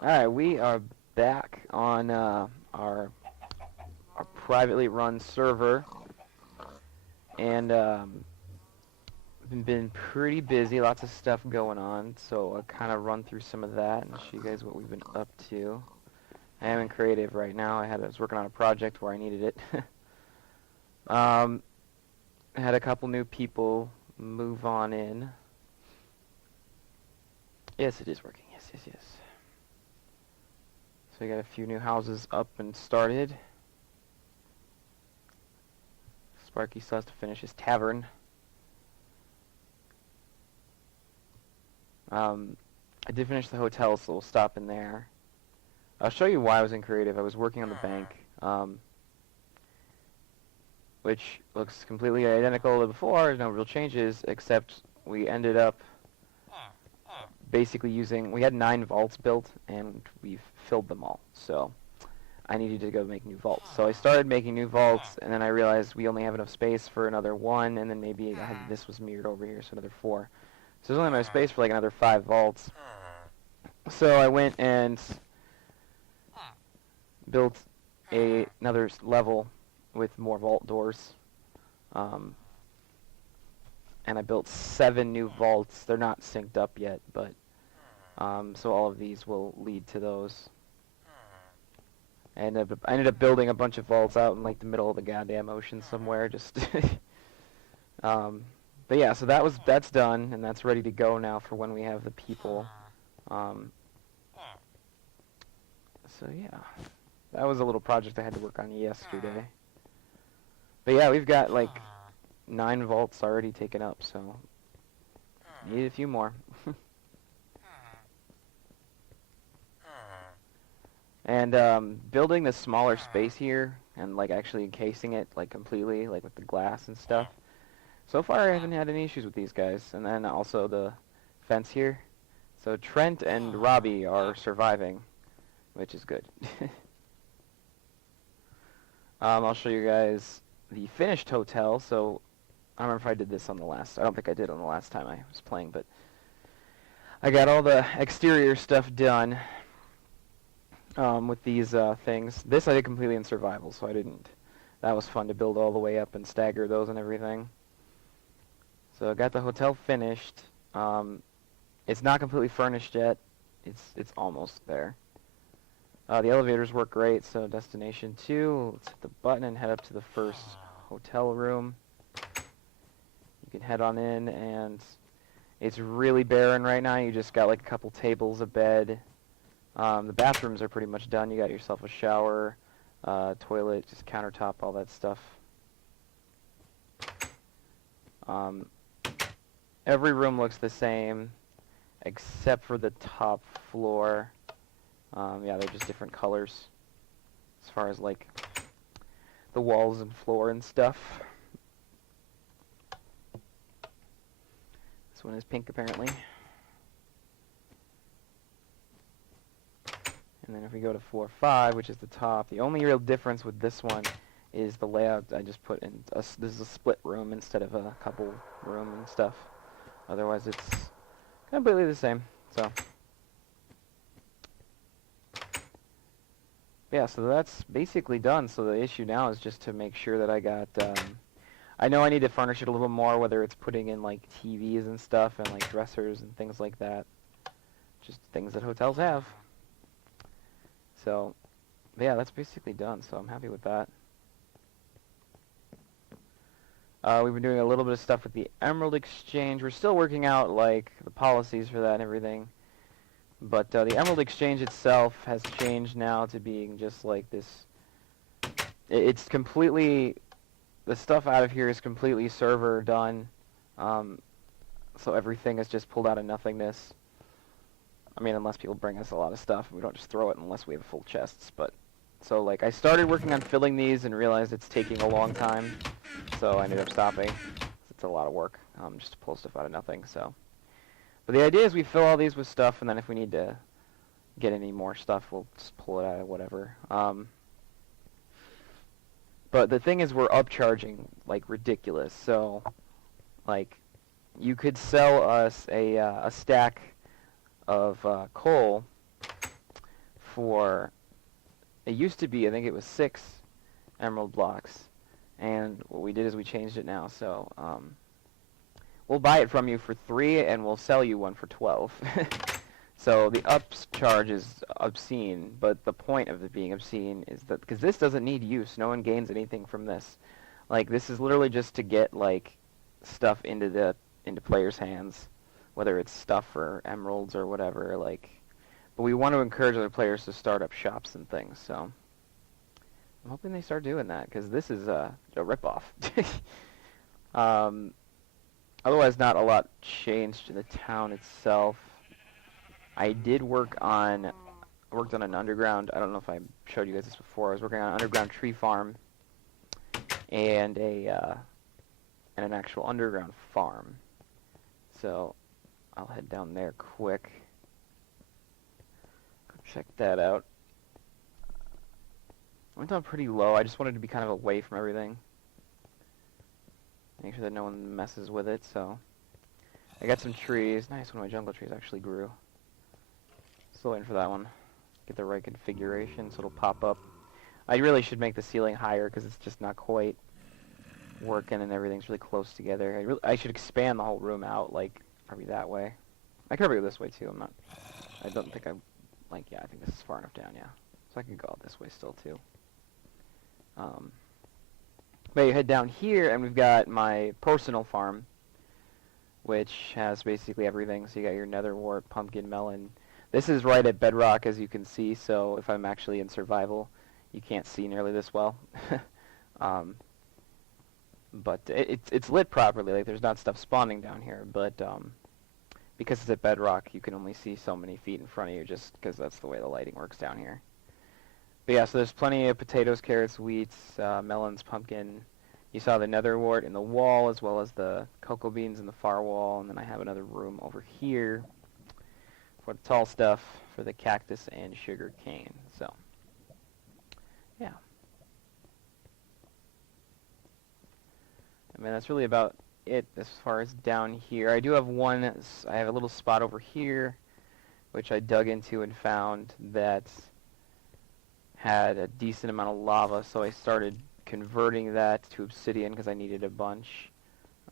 Alright, we are back on our privately run server, and been pretty busy, lots of stuff going on, so I'll kind of run through some of that and show you guys what we've been up to. I am in creative right now. I was working on a project where I needed it. I had a couple new people move on in. Yes, it is working. Yes. So we got a few new houses up and started. Sparky still has to finish his tavern. I did finish the hotel, so we'll stop in there. I'll show you why I was in creative. I was working on the bank, which looks completely identical to before. There's no real changes, except we ended up basically we had 9 vaults built, and we've filled them all. So I needed to go make new vaults. So I started making new vaults, and then I realized we only have enough space for another 1, and then maybe this was mirrored over here, so another 4. So there's only enough space for like another 5 vaults. So I went and built another level with more vault doors. And I built 7 new vaults. They're not synced up yet, but so all of these will lead to those. I ended up building a bunch of vaults out in like the middle of the goddamn ocean somewhere. Just, but yeah, so that's done, and that's ready to go now for when we have the people. So yeah, that was a little project I had to work on yesterday. But yeah, we've got like 9 vaults already taken up, so need a few more. And building the smaller space here and like actually encasing it like completely, like with the glass and stuff. So far I haven't had any issues with these guys. And then also the fence here. So Trent and Robbie are surviving, which is good. I'll show you guys the finished hotel. So I don't remember if I did this on the last. I don't think I did on the last time I was playing, but I got all the exterior stuff done with these things. This I did completely in survival, so I didn't. That was fun to build all the way up and stagger those and everything. So I got the hotel finished. It's not completely furnished yet. It's almost there. The elevators work great, so destination 2. Let's hit the button and head up to the first hotel room. You can head on in, and it's really barren right now. You just got like a couple tables, a bed. The bathrooms are pretty much done. You got yourself a shower, toilet, just countertop, all that stuff. Every room looks the same, except for the top floor. Yeah, they're just different colors as far as like the walls and floor and stuff. This one is pink apparently. And then if we go to floor 5, which is the top, the only real difference with this one is the layout. I just put in this is a split room instead of a couple room and stuff. Otherwise it's completely the same. So yeah, so that's basically done. So the issue now is just to make sure that I got I know I need to furnish it a little more, whether it's putting in like TVs and stuff and like dressers and things like that. Just things that hotels have. So yeah, that's basically done, so I'm happy with that. We've been doing a little bit of stuff with the Emerald Exchange. We're still working out like the policies for that and everything. But the Emerald Exchange itself has changed now to being just like this. It's completely, the stuff out of here is completely server done. So everything is just pulled out of nothingness. I mean, unless people bring us a lot of stuff, we don't just throw it unless we have full chests. But so like I started working on filling these and realized it's taking a long time, so I ended up stopping. It's a lot of work just to pull stuff out of nothing. So, but the idea is we fill all these with stuff, and then if we need to get any more stuff, we'll just pull it out of whatever. But the thing is, we're upcharging like ridiculous. So, like, you could sell us a stack of coal for, it used to be, I think it was 6 emerald blocks, and what we did is we changed it now, so we'll buy it from you for 3 and we'll sell you one for 12. So the upcharge is obscene, but the point of it being obscene is that because this doesn't need use, no one gains anything from this. Like, this is literally just to get like stuff into players' hands, whether it's stuff or emeralds or whatever. Like, but we want to encourage other players to start up shops and things. So I'm hoping they start doing that, because this is a ripoff. Otherwise, not a lot changed in the town itself. I worked on an underground, I don't know if I showed you guys this before, I was working on an underground tree farm and an actual underground farm. So I'll head down there quick. Go check that out. I went down pretty low, I just wanted to be kind of away from everything. Make sure that no one messes with it, so. I got some trees. Nice, one of my jungle trees actually grew. Still waiting for that one. Get the right configuration so it'll pop up. I really should make the ceiling higher because it's just not quite working and everything's really close together. I should expand the whole room out, like, probably that way. I could probably go this way too. I don't think I think this is far enough down, yeah. So I can go out this way still too. But you head down here and we've got my personal farm, which has basically everything. So you got your netherwort, pumpkin, melon. This is right at bedrock, as you can see, so if I'm actually in survival, you can't see nearly this well. But it's lit properly, like there's not stuff spawning down here, but because it's at bedrock, you can only see so many feet in front of you, just because that's the way the lighting works down here. But yeah, so there's plenty of potatoes, carrots, wheats, melons, pumpkin. You saw the netherwort in the wall, as well as the cocoa beans in the far wall, and then I have another room over here for the tall stuff, for the cactus and sugar cane. So, yeah. I mean, that's really about it as far as down here. I do have I have a little spot over here, which I dug into and found that had a decent amount of lava, so I started converting that to obsidian because I needed a bunch.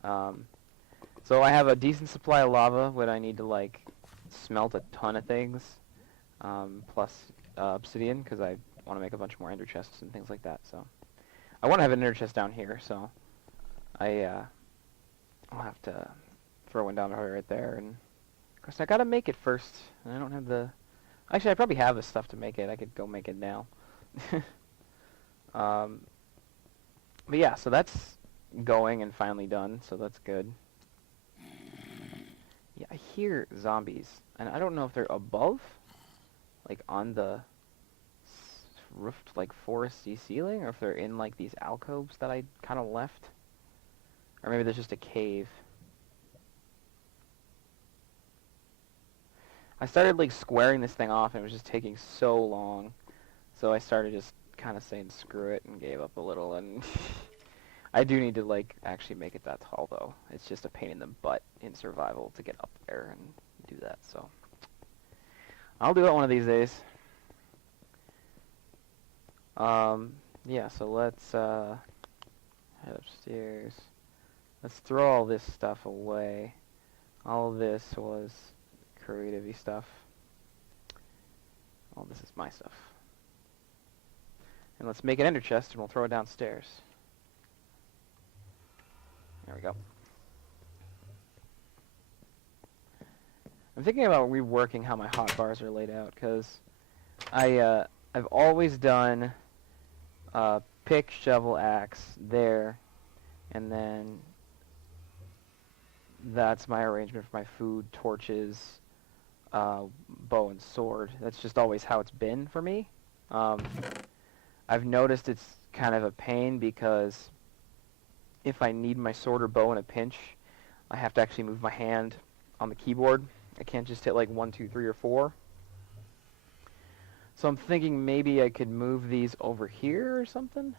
So I have a decent supply of lava, but I need to, like, smelt a ton of things, plus obsidian, because I want to make a bunch more ender chests and things like that. So I want to have an ender chest down here, so I'll have to throw one down right there. And of course I gotta make it first, and I don't have the. Actually, I probably have the stuff to make it. I could go make it now. But yeah, so that's going and finally done, so that's good. Yeah, I hear zombies, and I don't know if they're above, like on the roofed, like, foresty ceiling, or if they're in, like, these alcoves that I kind of left. Or maybe there's just a cave. I started, like, squaring this thing off, and it was just taking so long. So I started just kind of saying screw it and gave up a little, and I do need to, like, actually make it that tall, though. It's just a pain in the butt in survival to get up there and do that, so I'll do it one of these days. Yeah, so let's head upstairs. Let's throw all this stuff away. All of this was creative-y stuff. All this is my stuff. And let's make an ender chest and we'll throw it downstairs. There we go. I'm thinking about reworking how my hotbars are laid out, because I've always done pick, shovel, axe there, and then that's my arrangement for my food, torches, bow and sword. That's just always how it's been for me. I've noticed it's kind of a pain because if I need my sword or bow in a pinch, I have to actually move my hand on the keyboard. I can't just hit like 1, 2, 3, or 4. So I'm thinking maybe I could move these over here or something,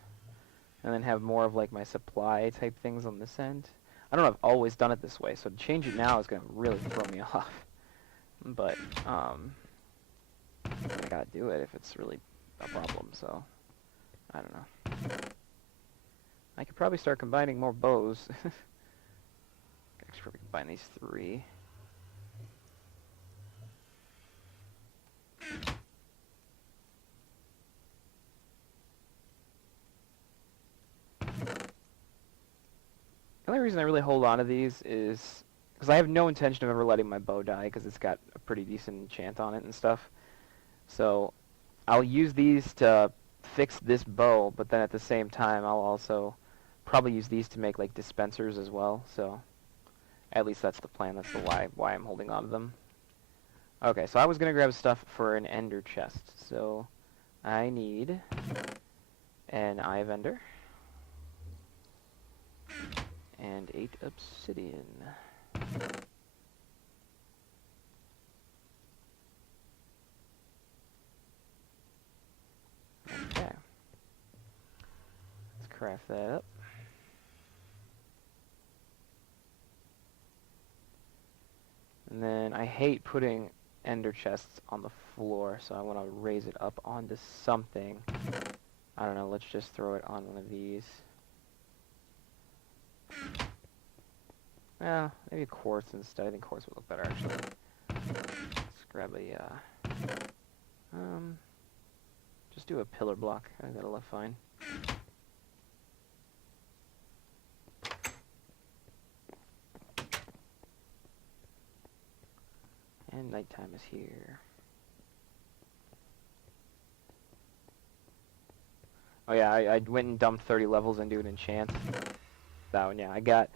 and then have more of like my supply type things on this end. I don't know, I've always done it this way, so to change it now is going to really throw me off. But, I gotta do it if it's really a problem, so I don't know. I could probably start combining more bows. I should probably combine these 3. The only reason I really hold on to these is because I have no intention of ever letting my bow die because it's got a pretty decent enchant on it and stuff. So I'll use these to fix this bow, but then at the same time I'll also probably use these to make like dispensers as well. So at least that's the plan. That's the why I'm holding on to them. Okay, so I was gonna grab stuff for an ender chest. So I need an eye vendor and 8 obsidian. Okay. Let's craft that up. And then I hate putting ender chests on the floor, so I want to raise it up onto something. I don't know, let's just throw it on one of these. Yeah, maybe quartz instead. I think quartz would look better, actually. Let's grab a, just do a pillar block. I think that'll look fine. And nighttime is here. Oh yeah, I went and dumped 30 levels into an enchant. That one, yeah. I got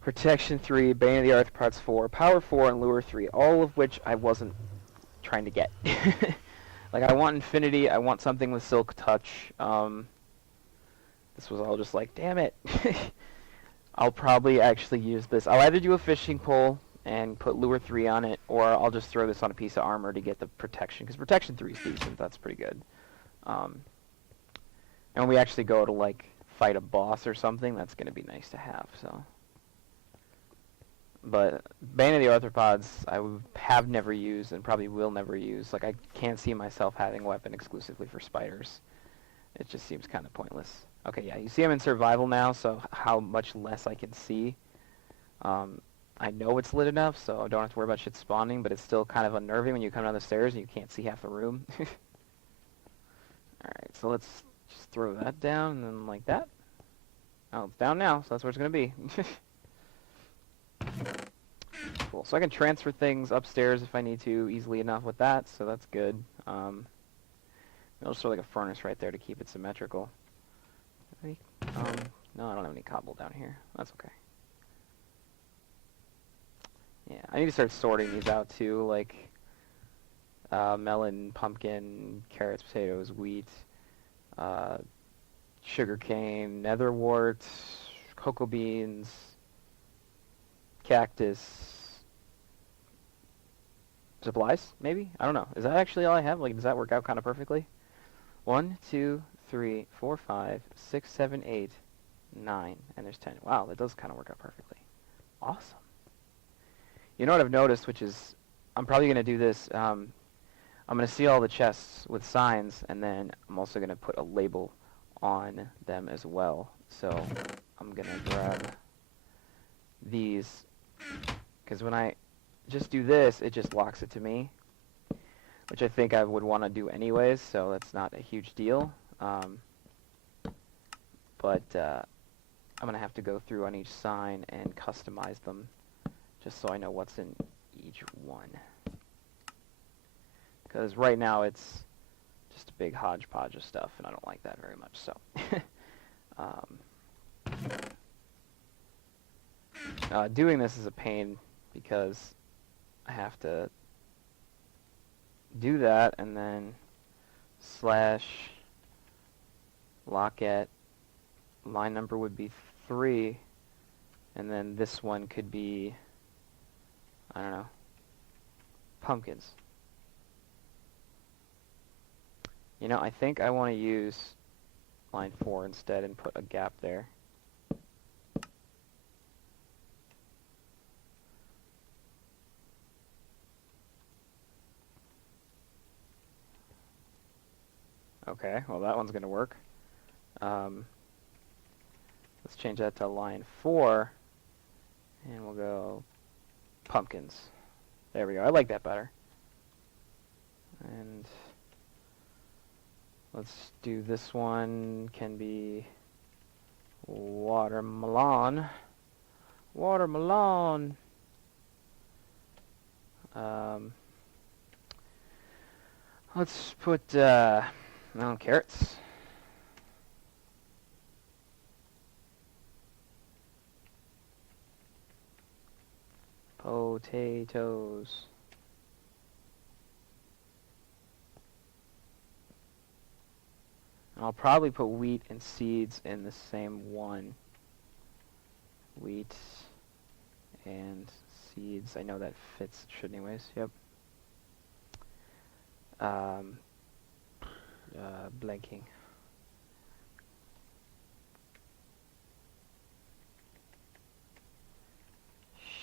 Protection 3, Bane of the Arthropods 4, Power 4, and Lure 3, all of which I wasn't trying to get. Like, I want Infinity, I want something with Silk Touch. This was all just like, damn it. I'll probably actually use this. I'll either do a fishing pole and put Lure 3 on it, or I'll just throw this on a piece of armor to get the protection, because Protection 3 is decent, that's pretty good. And when we actually go to, like, fight a boss or something, that's going to be nice to have, so. But Bane of the Arthropods, I have never used and probably will never use. Like, I can't see myself having a weapon exclusively for spiders. It just seems kind of pointless. Okay, yeah, you see I'm in survival now, so how much less I can see. I know it's lit enough, so I don't have to worry about shit spawning, but it's still kind of unnerving when you come down the stairs and you can't see half the room. Alright, so let's just throw that down, and then like that. Oh, it's down now, so that's where it's going to be. Cool, so I can transfer things upstairs if I need to easily enough with that, so that's good. I'll just throw like a furnace right there to keep it symmetrical. No, I don't have any cobble down here. That's okay. Yeah, I need to start sorting these out too, like melon, pumpkin, carrots, potatoes, wheat, sugarcane, netherwort, cocoa beans, cactus, supplies, maybe? I don't know. Is that actually all I have? Like, does that work out kind of perfectly? 1, 2, 3, 4, 5, 6, 7, 8, 9, and there's 10. Wow, that does kind of work out perfectly. Awesome. You know what I've noticed, which is, I'm probably going to do this, I'm going to seal all the chests with signs, and then I'm also going to put a label on them as well. So I'm going to grab these, because when I just do this, it just locks it to me, which I think I would want to do anyways, so that's not a huge deal. But I'm going to have to go through on each sign and customize them, just so I know what's in each one. Because right now it's just a big hodgepodge of stuff, and I don't like that very much, so. Doing this is a pain, because I have to do that, and then slash locket, line number would be 3, and then this one could be, I don't know, pumpkins. You know, I think I want to use line 4 instead and put a gap there. Okay, well that one's gonna work. Let's change that to line 4, and we'll go pumpkins. There we go. I like that better. And let's do this one. Can be watermelon. Watermelon. Let's put carrots. Potatoes. I'll probably put wheat and seeds in the same one. Wheat and seeds. I know that fits. It should anyways. Yep. Blanking.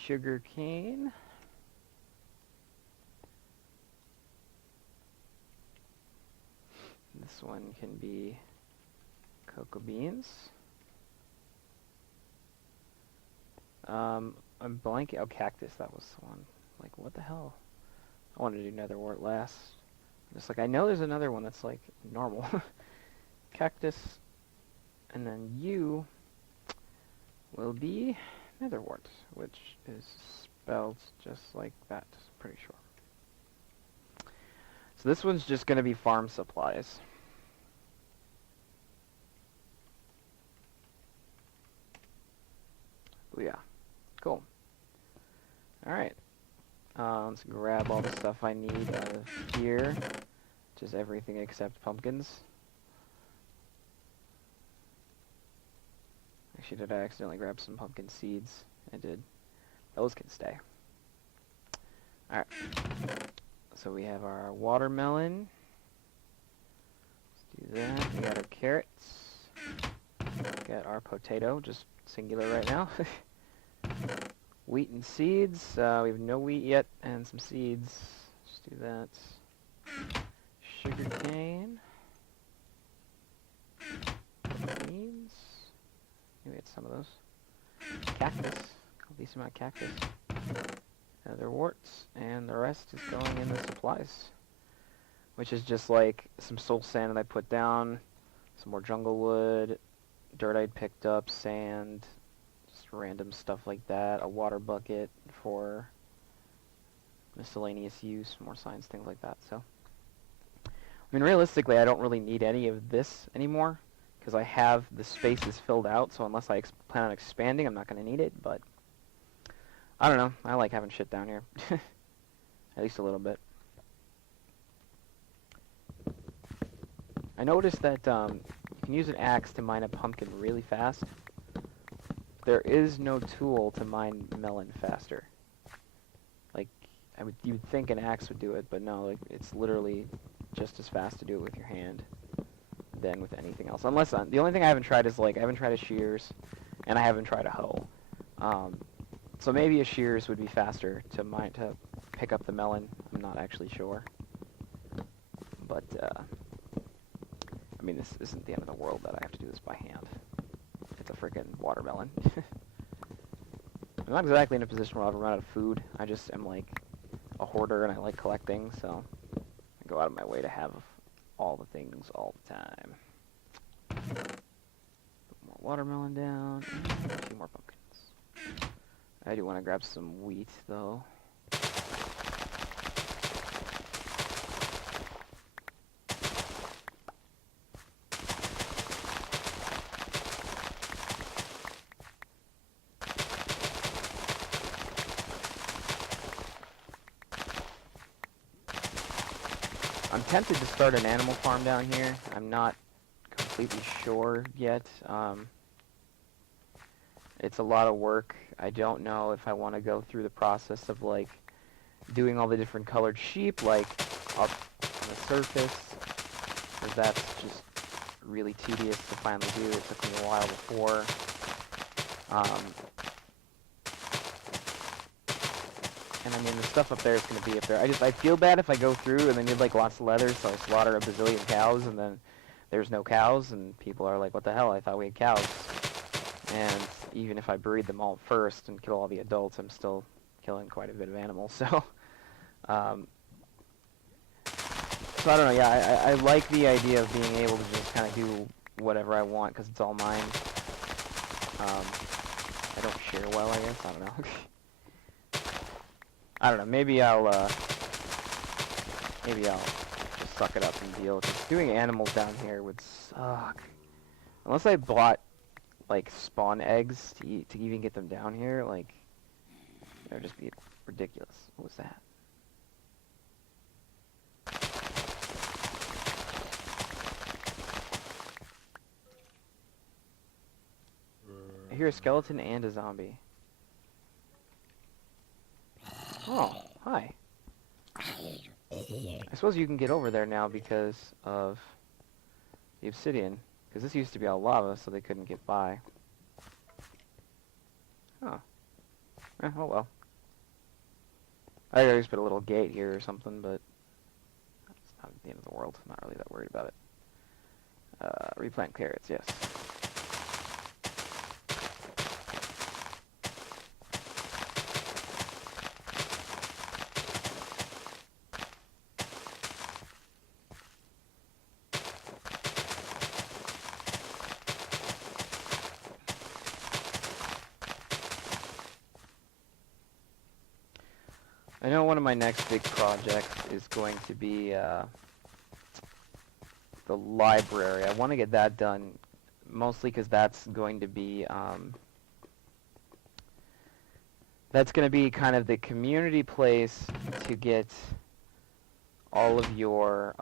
Sugar cane. This one can be cocoa beans. I'm blanking. Oh, cactus. That was the one. Like, what the hell? I wanted to do netherwort last. Just like, I know there's another one that's like normal. Cactus. And then you will be netherwort, which is spelled just like that. Pretty sure. So this one's just going to be farm supplies. Oh yeah. Cool. Alright. Let's grab all the stuff I need out of here. Which is everything except pumpkins. Actually, did I accidentally grab some pumpkin seeds? I did. Those can stay. Alright. So we have our watermelon. Let's do that. We got our carrots. Got our potato, just singular right now. Wheat and seeds. We have no wheat yet, and some seeds. Let's do that. Sugar cane. Beans. Maybe it's some of those. Cactus. A decent amount of cactus. Other warts, and the rest is going in the supplies. Which is just like some soul sand that I put down, some more jungle wood, dirt I'd picked up, sand, just random stuff like that, a water bucket for miscellaneous use, more signs, things like that. So, I mean, realistically, I don't really need any of this anymore, because I have the spaces filled out, so unless I plan on expanding, I'm not going to need it, but I don't know. I like having shit down here. At least a little bit. I noticed that you can use an axe to mine a pumpkin really fast. There is no tool to mine melon faster. Like, you'd think an axe would do it, but no, like, it's literally just as fast to do it with your hand than with anything else. Unless, the only thing I haven't tried is, like, I haven't tried a shears, and I haven't tried a hoe. So maybe a shears would be faster to pick up the melon. I'm not actually sure. But, I mean, this isn't the end of the world that I have to do this by hand. It's a freaking watermelon. I'm not exactly in a position where I'll ever run out of food. I just am like a hoarder and I like collecting, so I go out of my way to have all the things all the time. Put more watermelon down, and a few more pumpkins. I do want to grab some wheat, though. I'm tempted to start an animal farm down here. I'm not completely sure yet. It's a lot of work. I don't know if I want to go through the process of, like, doing all the different colored sheep, like, up on the surface, because that's just really tedious to finally do. It took me a while before. And I mean, the stuff up there is going to be up there. I feel bad if I go through and they need like lots of leather, so I slaughter a bazillion cows and then there's no cows and people are like, what the hell, I thought we had cows. And even if I breed them all first and kill all the adults, I'm still killing quite a bit of animals, so... So I don't know, yeah, I like the idea of being able to just kind of do whatever I want because it's all mine. I don't share well, I guess, I don't know. I don't know, maybe I'll just suck it up and deal with it. Doing animals down here would suck. Unless I bought, like, spawn eggs to even get them down here, like, that would just be ridiculous. What was that? I hear a skeleton and a zombie. Oh, hi. I suppose you can get over there now because of the obsidian. Because this used to be all lava, so they couldn't get by. Huh. Oh well. I always put a little gate here or something, but it's not the end of the world. I'm not really that worried about it. Replant carrots, yes. I know one of my next big projects is going to be the library. I want to get that done, mostly because that's going to be kind of the community place to get all of your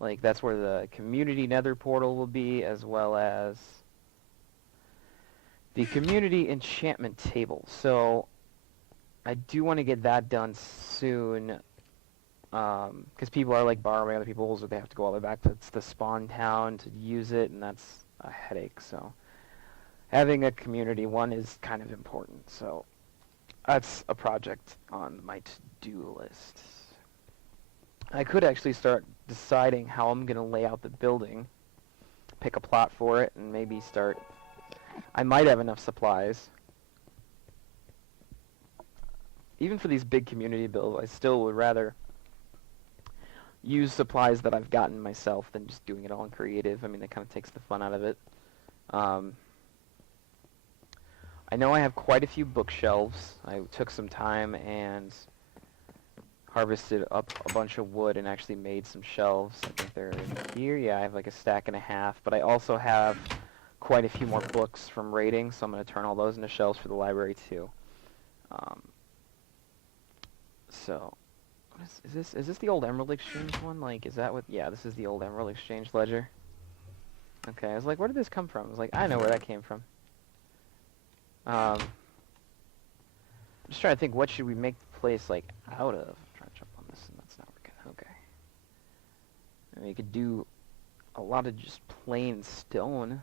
like that's where the community nether portal will be, as well as the community enchantment table. So I do want to get that done soon, because people are like borrowing other people's, or they have to go all the way back to the spawn town to use it, and that's a headache. So having a community one is kind of important. So that's a project on my to-do list. I could actually start deciding how I'm going to lay out the building, pick a plot for it, and maybe start... I might have enough supplies. Even for these big community builds, I still would rather use supplies that I've gotten myself than just doing it all in creative. I mean, that kind of takes the fun out of it. I know I have quite a few bookshelves. I took some time and harvested up a bunch of wood and actually made some shelves. I think they're in here. Yeah, I have like a stack and a half. But I also have quite a few more books from raiding, so I'm going to turn all those into shelves for the library too. So, is this the old Emerald Exchange one? Like, is that what? Yeah, this is the old Emerald Exchange ledger. Okay, I was like, where did this come from? I was like, I know where that came from. I'm just trying to think, what should we make the place like out of? I'm trying to jump on this, and that's not working. Okay. I mean, you could do a lot of just plain stone,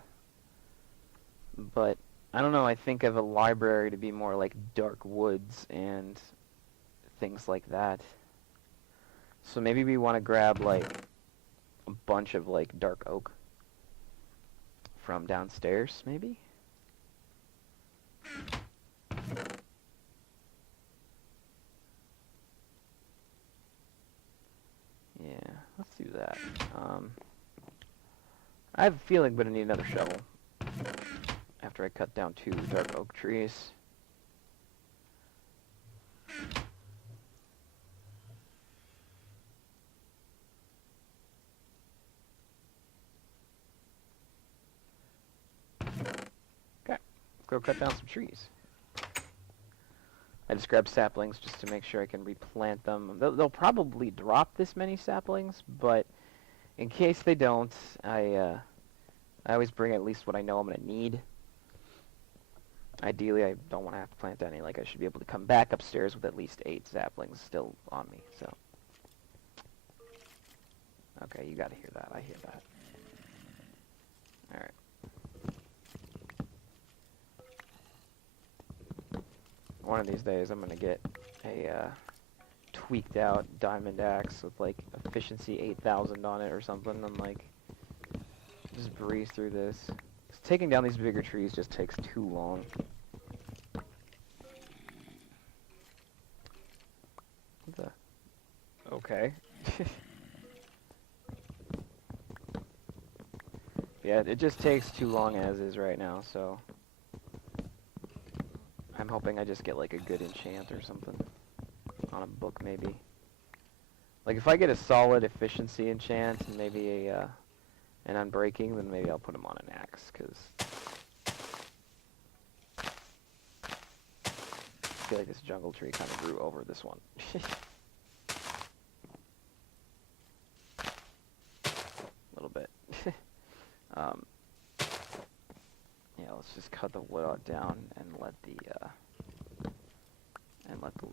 but I don't know. I think of a library to be more like dark woods and things like that. So maybe we want to grab like a bunch of like dark oak from downstairs, maybe? Yeah, let's do that. I have a feeling I'm going to need another shovel after I cut down 2 dark oak trees. Go cut down some trees. I just grabbed saplings just to make sure I can replant them. They'll probably drop this many saplings, but in case they don't, I always bring at least what I know I'm going to need. Ideally, I don't want to have to plant any. Like, I should be able to come back upstairs with at least 8 saplings still on me, so. Okay, you gotta hear that. I hear that. Alright. one of these days I'm gonna get a tweaked out diamond axe with like efficiency 8,000 on it or something, and like just breeze through this. 'Cause taking down these bigger trees just takes too long. What the? Okay. Yeah, it just takes too long as is right now, so I'm hoping I just get like a good enchant or something on a book maybe. Like if I get a solid efficiency enchant and maybe a an unbreaking, then maybe I'll put him on an axe, because I feel like this jungle tree kind of grew over this one. A little bit. Yeah, let's just cut the wood out down and let the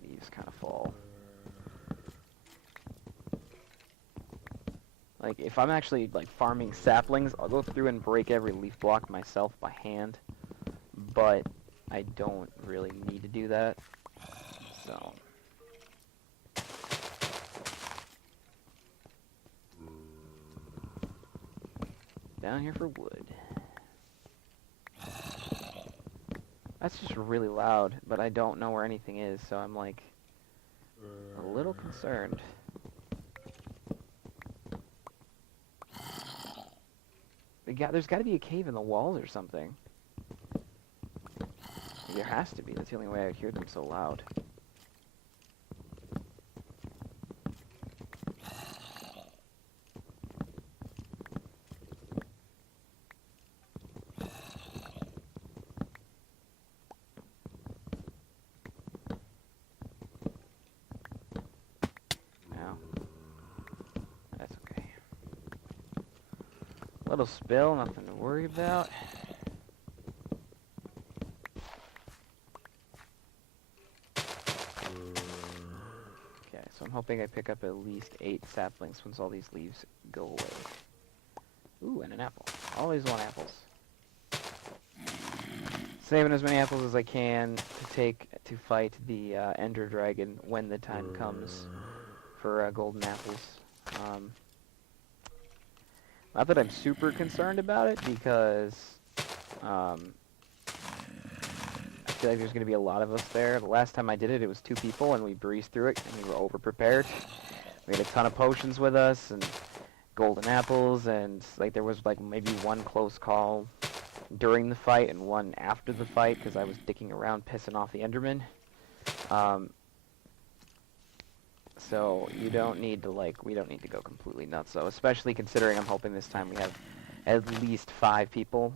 leaves kind of fall. Like if I'm actually like farming saplings, I'll go through and break every leaf block myself by hand, but I don't really need to do that. So down here for wood. That's just really loud, but I don't know where anything is, so I'm like a little concerned. There's got to be a cave in the walls or something. There has to be. That's the only way I hear them so loud. Little spill, nothing to worry about. Okay, so I'm hoping I pick up at least 8 saplings once all these leaves go away. Ooh, and an apple. Always want apples. Saving as many apples as I can to fight the Ender Dragon when the time comes for golden apples. Not that I'm super concerned about it, because I feel like there's going to be a lot of us there. The last time I did it, it was 2 people, and we breezed through it, and we were over-prepared. We had a ton of potions with us, and golden apples, and like there was like maybe one close call during the fight and one after the fight, because I was dicking around pissing off the Enderman. So we don't need to go completely nuts, though, especially considering I'm hoping this time we have at least 5 people